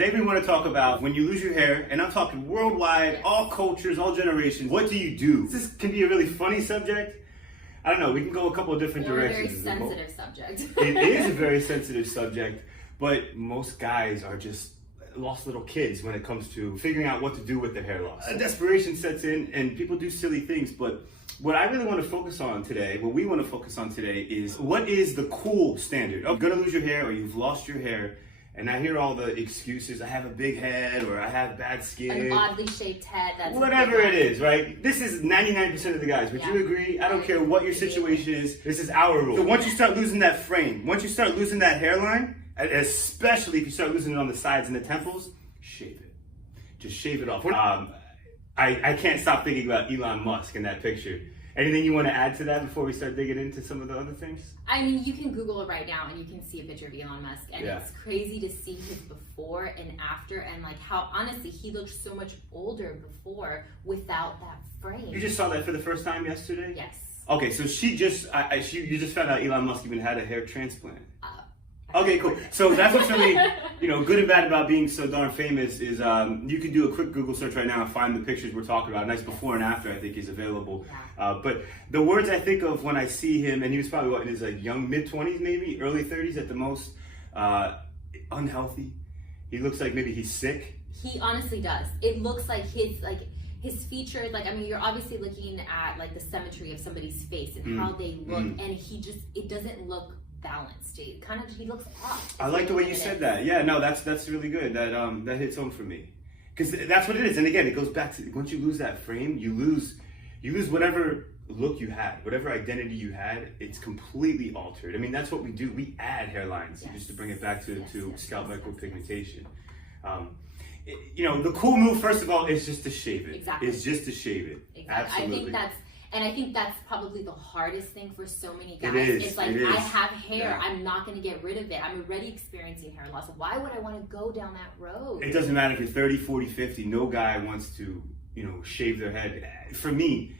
Today we want to talk about when you lose your hair, and I'm talking worldwide, all cultures, all generations. What do you do? This can be a really funny subject. I don't know, we can go a couple of different directions. A very sensitive subject. It is a very sensitive subject, but most guys are just lost little kids when it comes to figuring out what to do with their hair loss. A desperation sets in and people do silly things, but what I really want to focus on today, what we want to focus on today is what is the cool standard? Oh, you're gonna lose your hair or you've lost your hair, and I hear all the excuses. I have a big head or I have bad skin. An oddly shaped head. That's whatever it is, right? This is 99% of the guys. Would you agree? I don't care what your situation is. This is our rule. So once you start losing that frame, once you start losing that hairline, especially if you start losing it on the sides and the temples, shave it. Just shave it off. I can't stop thinking about Elon Musk in that picture. Anything you want to add to that before we start digging into some of the other things? I mean, you can Google it right now and you can see a picture of Elon Musk, and it's crazy to see his before and after, and like how honestly he looked so much older before without that frame. You just saw that for the first time yesterday? Yes. Okay, so you just found out Elon Musk even had a hair transplant. Okay, cool. So that's what's really, good and bad about being so darn famous is you can do a quick Google search right now and find the pictures we're talking about. Nice before and after, I think, is available. But the words I think of when I see him, and he was probably in his young mid-20s, maybe early 30s at the most, unhealthy. He looks like maybe he's sick. He honestly does. It looks like his features, you're obviously looking at the symmetry of somebody's face and how they look, and it doesn't look balanced. He looks off. I like the way you said that. Yeah, no, that's really good. That hits home for me, because that's what it is. And again, it goes back to once you lose that frame, you lose whatever look you had, whatever identity you had. It's completely altered. I mean, that's what we do. We add hairlines just to bring it back to scalp micropigmentation. The cool move, first of all, is just to shave it. Exactly. It's just to shave it. Exactly. Absolutely. I think that's probably the hardest thing for so many guys. It's I have hair. I'm not going to get rid of it. I'm already experiencing hair loss. Why would I want to go down that road? It doesn't matter if you're 30, 40, 50. No guy wants to, shave their head. For me,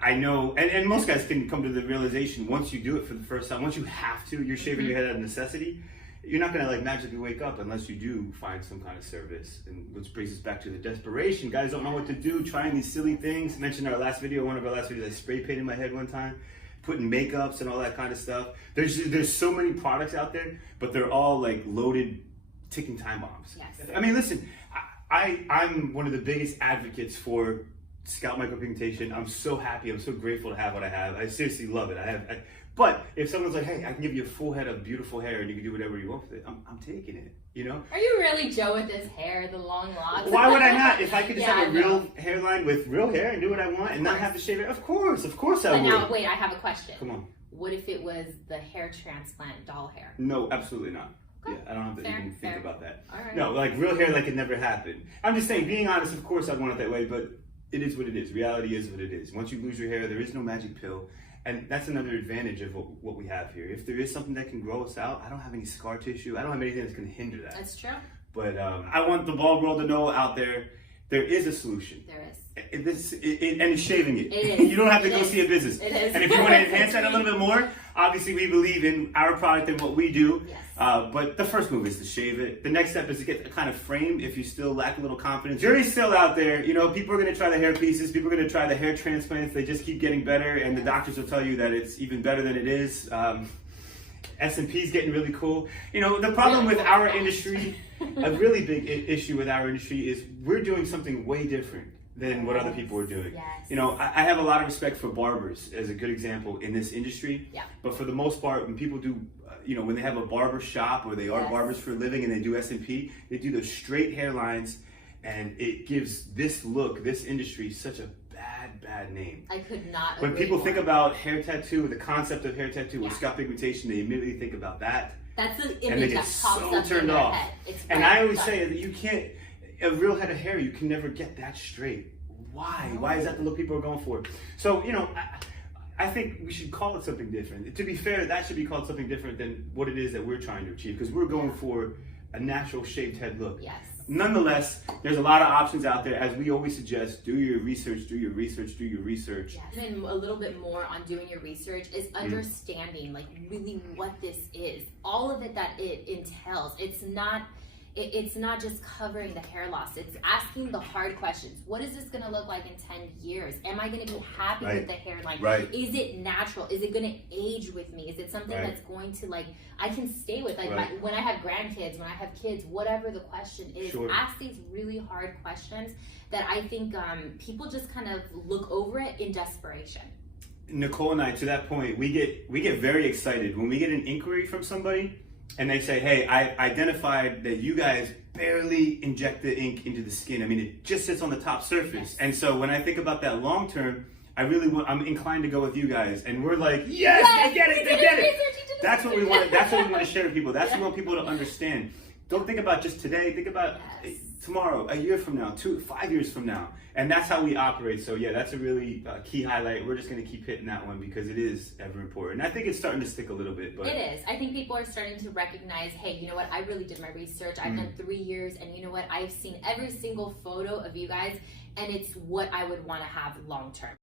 I know, and most guys can come to the realization once you do it for the first time, once you have to, you're shaving your head out of necessity. You're not going to magically wake up unless you do find some kind of service. And which brings us back to the desperation. Guys don't know what to do, trying these silly things. I mentioned in one of our last videos, I spray painted my head one time, putting makeups and all that kind of stuff. There's so many products out there, but they're all loaded ticking time bombs. Yes. I mean, listen, I'm one of the biggest advocates for scalp micropigmentation. I'm so happy, I'm so grateful to have what I have. I seriously love it. But if someone's like, hey, I can give you a full head of beautiful hair and you can do whatever you want with it, I'm taking it, Are you really Joe with his hair, the long locks? Why would I not? If I could just have a real hairline with real hair and do what I want and not have to shave it, of course I would. But now, wait, I have a question. Come on. What if it was the hair transplant doll hair? No, absolutely not. Okay. Yeah, I don't have to even think about that. All right. No, real hair it never happened. I'm just saying, being honest, of course I'd want it that way, but it is what it is. Reality is what it is. Once you lose your hair, there is no magic pill. And that's another advantage of what we have here. If there is something that can grow us out, I don't have any scar tissue. I don't have anything that's going to hinder that. That's true. But I want the bald world to know out there is a solution. There is. And it's shaving it. It is. You don't have to go see a business. It is. And if you want to enhance that a little bit more, obviously we believe in our product and what we do. Yes. But the first move is to shave it. The next step is to get a kind of frame if you still lack a little confidence. Jury's still out there. People are going to try the hair pieces. People are going to try the hair transplants. They just keep getting better. And the doctors will tell you that it's even better than it is. S&P's getting really cool. The problem with our industry, a really big issue with our industry is we're doing something way different than what other people are doing. Yes. I have a lot of respect for barbers as a good example in this industry. Yeah. But for the most part, when people do, when they have a barber shop or they are barbers for a living and they do S&P, they do those straight hairlines, and it gives this industry such a bad name. I could not When agree people more. think about hair tattoo, the concept of hair tattoo or scalp pigmentation, they immediately think about that. That's the And they image get that pops so up turned in their off. head. It's And right I always up. say that you can't, a real head of hair, you can never get that straight. Why? Why is that the look people are going for? So, I think we should call it something different. To be fair, that should be called something different than what it is that we're trying to achieve, because we're going for a natural shaved head look. Yes. Nonetheless, there's a lot of options out there. As we always suggest, do your research, do your research, do your research. Yes. And a little bit more on doing your research is understanding really what this is. All of it that it entails. It's not It's not just covering the hair loss. It's asking the hard questions. What is this going to look like in 10 years? Am I going to be happy with the hairline? Is it natural? Is it going to age with me? Is it something that's going to, like, I can stay with? Like, when I have grandkids, when I have kids, whatever the question is, ask these really hard questions that I think people just kind of look over it in desperation. Nicole and I, to that point, we get very excited when we get an inquiry from somebody and they say, hey, I identified that you guys barely inject the ink into the skin. I mean, it just sits on the top surface. And so when I think about that long term, I'm inclined to go with you guys. And we're like, yes, they get it. That's what we want. That's what we want to share with people. That's what we want people to understand. Don't think about just today. Think about tomorrow, a year from now, 5 years from now. And that's how we operate. So yeah, that's a really key highlight. We're just going to keep hitting that one because it is ever important. I think it's starting to stick a little bit. But it is. I think people are starting to recognize, hey, you know what? I really did my research. I've done 3 years. And you know what? I've seen every single photo of you guys. And it's what I would want to have long term.